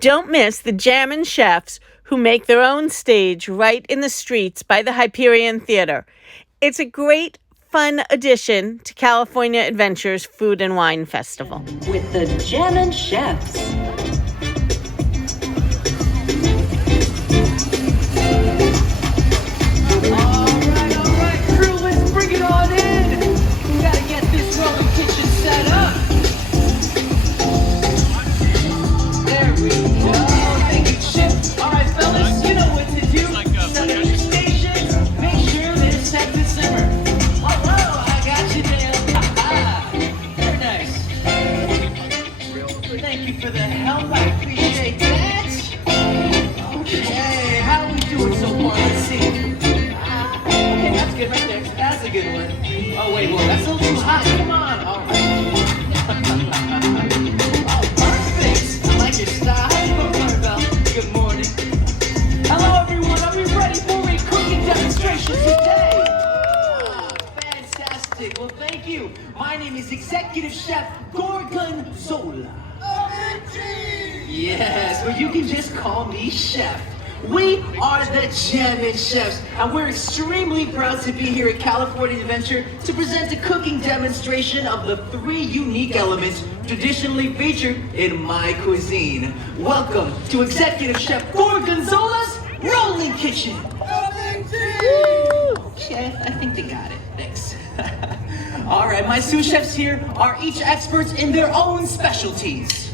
Don't miss the Jammin chefs who make their own stage right in the streets by the Hyperion Theater. It's a great, fun addition to California Adventure's Food and Wine Festival. With the Jammin chefs. All right, crew, let's bring it on in. We gotta get this rolling kitchen set up. There we go. Thank you, Chip. All right, fellas, you know what to do. Set up your stations. Make sure this set to simmer. Hello, I got you, Dale. Very nice. Thank you for the help. I appreciate that. Okay, how are we doing so far? Let's see. Okay, that's good right there. That's a good one. Oh, wait, well, that's a little too hot. Come on. All right. Oh, perfect. I like your style. How you doing, Maribel? Good morning. Hello, everyone. Are we ready for a cooking demonstration today? Fantastic. Well, thank you. My name is Executive Chef Gorgonzola. Yes, but you can just call me Chef. We are the Jammin chefs, and we're extremely proud to be here at California Adventure to present a cooking demonstration of the 3 unique elements traditionally featured in my cuisine. Welcome to Executive Chef Gorgonzola's Rolling Kitchen. Chef, I think they got it. Thanks. All right, my sous chefs here are each experts in their own specialties.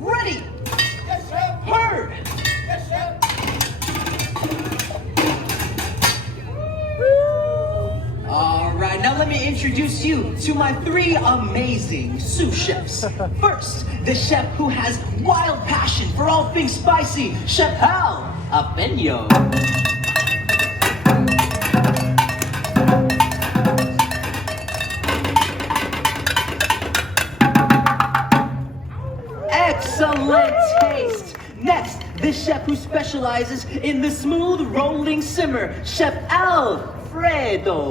Ready? Yes, sir. Heard? Yes, sir. All right, now let me introduce you to my 3 amazing sous chefs. First, the chef who has wild passion for all things spicy, Chef Hal Apeño. Excellent taste. Next, the chef who specializes in the smooth rolling simmer, Chef Alfredo.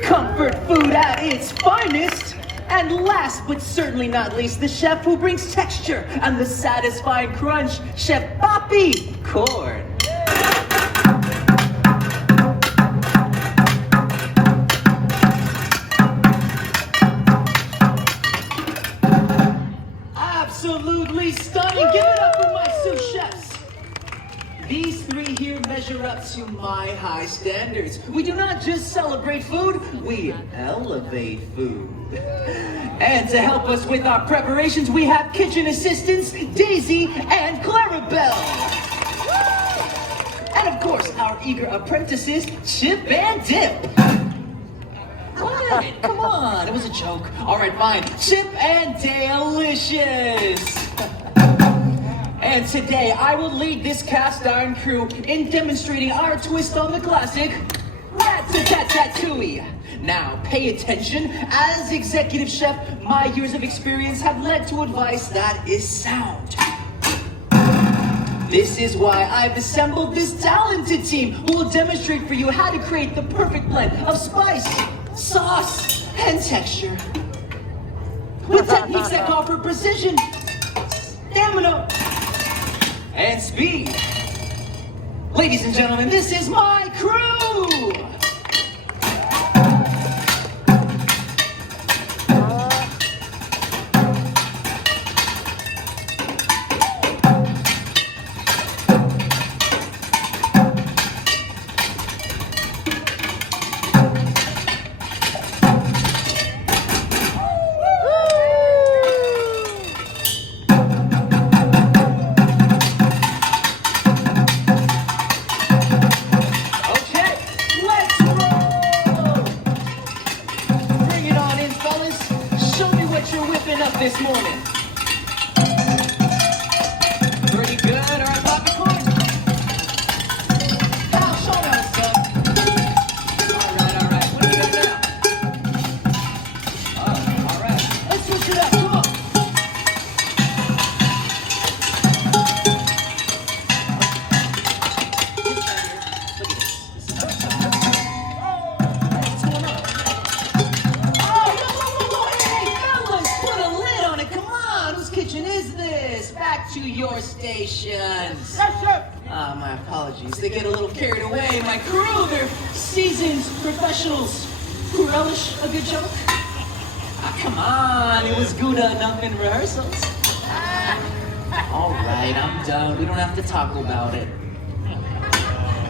Comfort food at its finest. And last but certainly not least, the chef who brings texture and the satisfying crunch, Chef Papi Corn. Absolutely stunning. Give it up for my sous chefs. These 3 here measure up to my high standards. We do not just celebrate food, we elevate food. And to help us with our preparations, we have kitchen assistants Daisy and Clarabelle. And of course, our eager apprentices, Chip and Dip. What? Come on, it was a joke. All right, fine. Chip and Delicious. And today, I will lead this cast iron crew in demonstrating our twist on the classic Rat-a-tat-tat-tooey. Now, pay attention. As executive chef, my years of experience have led to advice that is sound. This is why I've assembled this talented team who will demonstrate for you how to create the perfect blend of spice, sauce, and texture. With techniques that call for precision, stamina, and speed. Ladies and gentlemen, this is my crew! Let's back to your stations. My apologies. They get a little carried away. My crew, they're seasoned professionals who relish a good joke. Come on, it was good enough in rehearsals. All right, I'm done. We don't have to talk about it.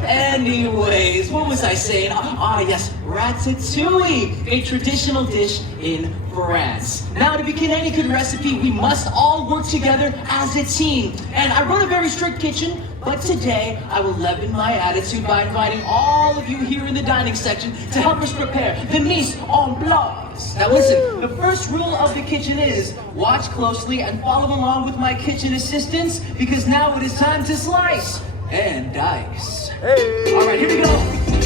Anyways, what was I saying? Yes, ratatouille, a traditional dish in France. Now, to begin any good recipe, we must all work together as a team. And I run a very strict kitchen, but today I will leaven my attitude by inviting all of you here in the dining section to help us prepare the mise en place. Now listen, the first rule of the kitchen is watch closely and follow along with my kitchen assistants, because now it is time to slice and dice. All right, here we go.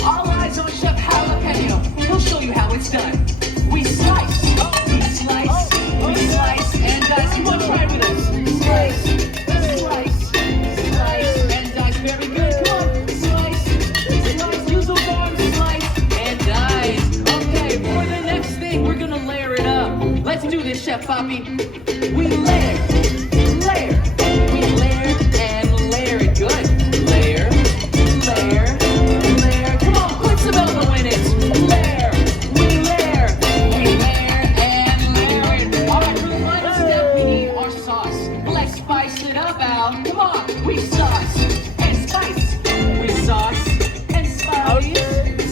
All eyes on Chef Jalapeno. He'll show you how it's done. We slice, we slice, we slice and dice. Come on, try it with us. Slice, slice, slice and dice. Very good. Come on, slice, slice. Use those arms, slice and dice. Okay, for the next thing, we're gonna layer it up. Let's do this, Chef Poppy. We layer, layer, we layer and layer it. Good. Layer, layer, layer. Come on, put some elbow in it. Layer, we layer and layer it. All right, for the final step, we need our sauce. Let's spice it up, Al. Come on, we sauce and spice. We sauce and spice.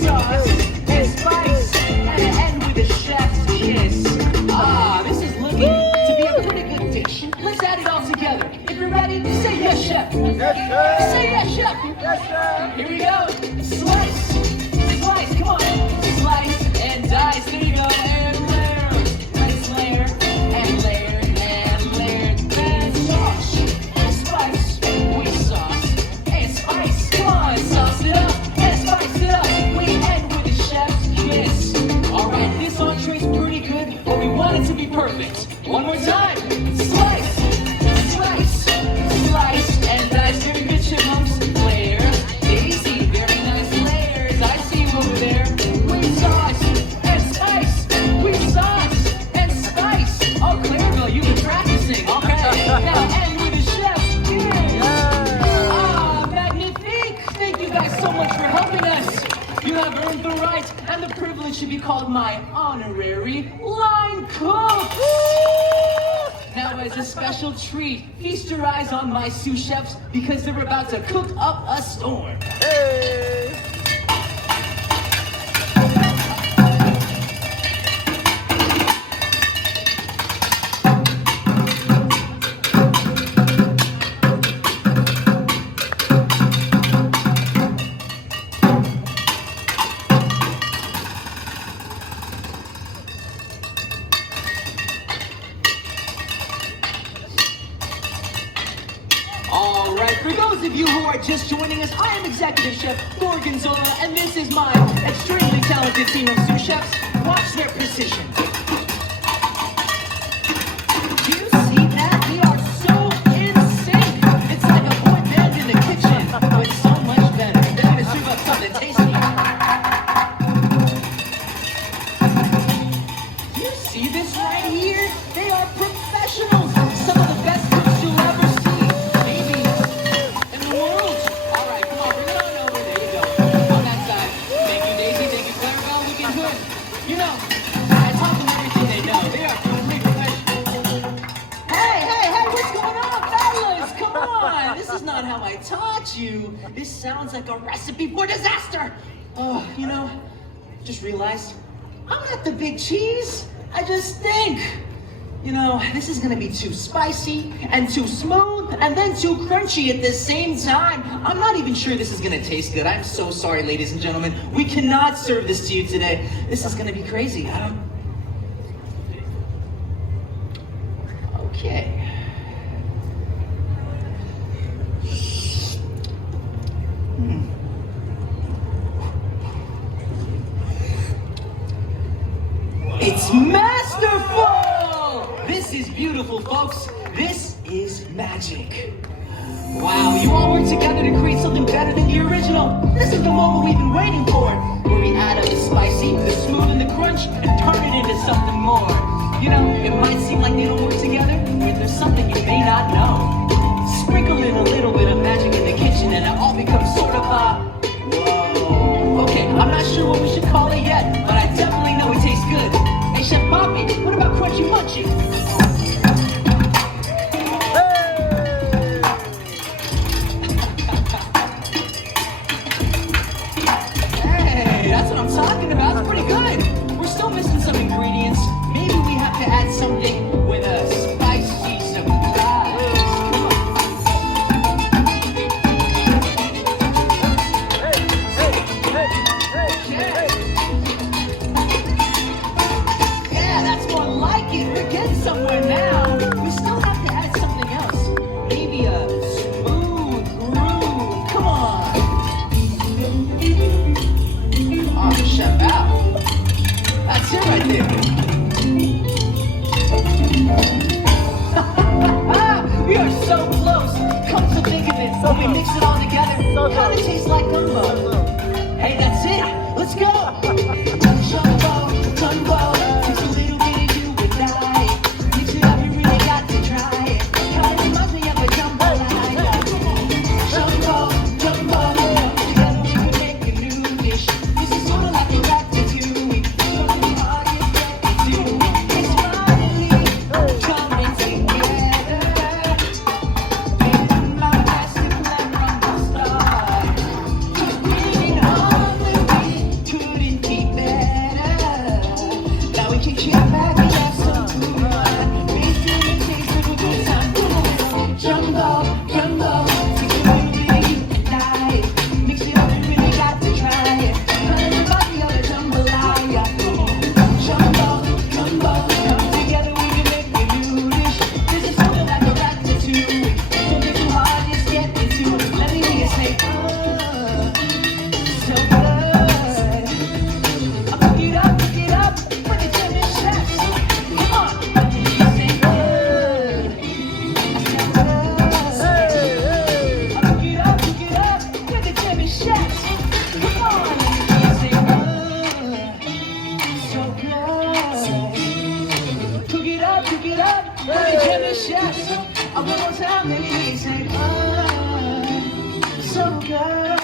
Sauce and spice. And end with a chef's kiss. This is looking to be a pretty good dish. Let's add it all together. If you're ready, say yes, chef. Yes, sir. Say yes, chef. Yes, sir. Here we go. Slice, slice. Come on. Slice and dice. There you go. And layer. Let's layer and layer and layer and sauce and spice. We sauce and spice. Come on, sauce it up and spice it up. We end with a chef's kiss. All right, this entree's pretty good, but we want it to be perfect. One more time. Slice, slice, slice and dice. Very good, chipmunks. Layer, daisy, very nice layers. I see you over there. We sauce and spice. We sauce and spice. Oh, Clarabelle, you've been practicing. Okay. Now end with a chef's kiss. Magnifique. Thank you guys so much for helping us. You have earned the right and the privilege to be called my honorary line cook. Now, as a special treat, feast your eyes on my sous chefs, because they're about to cook up a storm. All right, for those of you who are just joining us, I am Executive Chef Gorgonzola, and this is my extremely talented team of sous chefs. Watch their precision. Do you see that? We are so in sync. It's like a boy band in the kitchen, but so much better. They're gonna serve up something tasty. Do you see this right here? They are professionals. Some of the best cooks you'll ever see. You know, I taught them everything they know. They are complete professionals. Hey, what's going on, fellas? Come on. This is not how I taught you. This sounds like a recipe for disaster. Oh, you know, just realized I'm not the big cheese. I just think, you know, this is gonna be too spicy and too smooth and then too crunchy at the same time. I'm not even sure this is gonna taste good. I'm so sorry, ladies and gentlemen. We cannot serve this to you today. This is gonna be crazy. Okay. It's masterful! This is beautiful, folks. This is magic. Wow, you all work together to create something better than the original. This is the moment we've been waiting for, where we add up the spicy, the smooth, and the crunch, and turn it into something more. You know, it might seem like they don't work together, but there's something you may not know. One more time, let me hear you say, so good.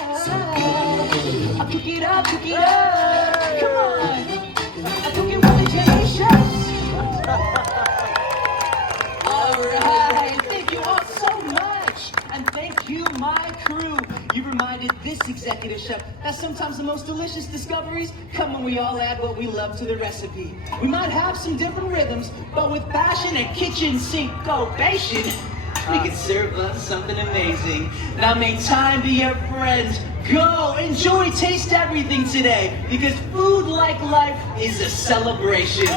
Cook it up, cook it up. Come on. Cook it with the Jammin chefs. All right. Thank you all so much. And thank you, my crew. You reminded this executive chef that sometimes the most delicious discoveries come when we all add what we love to the recipe. We might have some different rhythms, but with passion and kitchen syncopation, we can serve up something amazing. Now may time be your friend. Go, enjoy, taste everything today, because food like life is a celebration.